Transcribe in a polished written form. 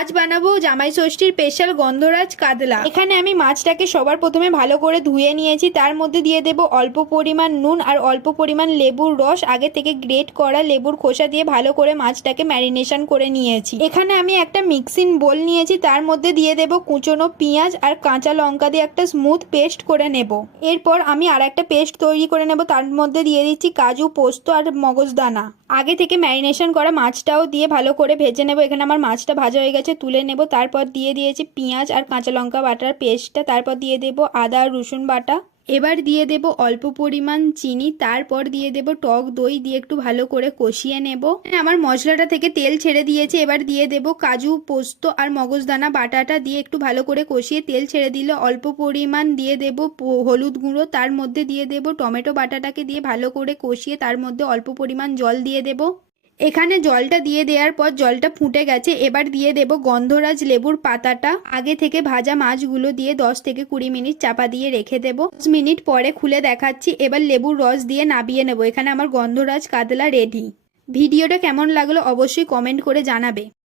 আজ বানাবো জামাই ষষ্ঠীর স্পেশাল গন্ধরাজ কাতলা। এখানে আমি মাছটাকে সবার প্রথমে ভালো করে ধুয়ে নিয়েছি। তার মধ্যে দিয়ে দেব অল্প পরিমাণ নুন আর অল্প পরিমাণ লেবুর রস। আগে থেকে গ্রেট করা লেবুর খোসা দিয়ে ভালো করে মাছটাকে ম্যারিনেশন করে নিয়েছি। এখানে আমি একটা মিক্সিং বোল নিয়েছি, তার মধ্যে দিয়ে দেব কুচনো পেঁয়াজ আর কাঁচা লঙ্কা দিয়ে একটা স্মুথ পেস্ট করে নেব। এরপর আমি আর একটা পেস্ট তৈরি করে নেব, তার মধ্যে দিয়ে দিচ্ছি কাজু, পোস্ত আর মগজদানা। আগে থেকে ম্যারিনেশন করা মাছটাও দিয়ে ভালো করে ভেজে নেব। এখানে আমার মাছটা ভাজা হয়ে গেছে, তুলে নেব। তারপর দিয়ে দিয়েছি পেঁয়াজ আর কাঁচা লঙ্কা বাটার পেস্টটা। তারপর দিয়ে দেব আদা আর রসুন বাটা। এবার দিয়ে দেব অল্প পরিমাণ চিনি। তারপর দিয়ে দেব টক দই দিয়ে একটু ভালো করে কষিয়ে নেব। আমার মশলাটা থেকে তেল ছেড়ে দিয়েছে। এবার দিয়ে দেব কাজু, পোস্ত আর মগজদানা বাটাটা দিয়ে একটু ভালো করে কষিয়ে তেল ছেড়ে দিলে অল্প পরিমাণ দিয়ে দেব হলুদ গুঁড়ো। তার মধ্যে দিয়ে দেব টমেটো বাটাটাকে দিয়ে ভালো করে কষিয়ে তার মধ্যে অল্প পরিমাণ জল দিয়ে দেব। এখানে জলটা দিয়ে দেওয়ার পর জলটা ফুটে গেছে। এবার দিয়ে দেব গন্ধরাজ লেবুর পাতাটা। আগে থেকে ভাজা মাছগুলো দিয়ে 10 থেকে 20 মিনিট চাপা দিয়ে রেখে দেব। 10 মিনিট পরে খুলে দেখাচ্ছি। এবার লেবুর রস দিয়ে নাবিয়ে নেব। এখানে আমার গন্ধরাজ কাতলা রেডি। ভিডিওটা কেমন লাগলো অবশ্যই কমেন্ট করে জানাবে।